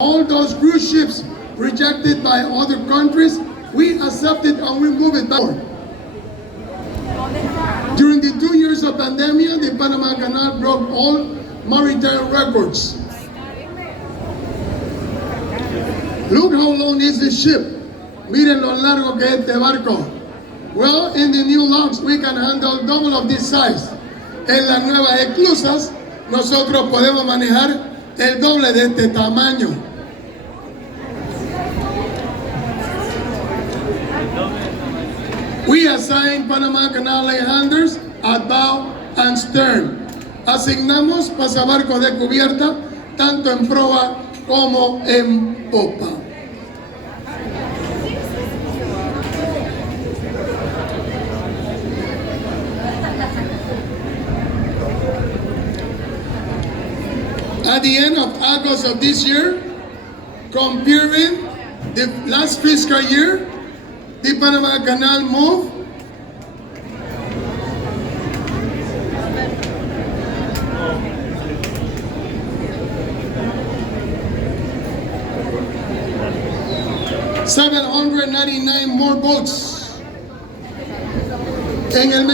All those cruise ships rejected by other countries, we accepted and we moved it back. During the 2 years of pandemic, the Panama Canal broke all maritime records. Look how long is this ship. Miren lo largo que es este barco. Well, in the new locks, we can handle double of this size. En las nuevas esclusas, nosotros podemos manejar el doble de este tamaño. We assign Panama Canal lay handlers at bow and stern. Asignamos pasabarcos de cubierta tanto en proa como en popa. At the end of August of this year, comparing the last fiscal year, the Panama Canal moved $799 more boats. En el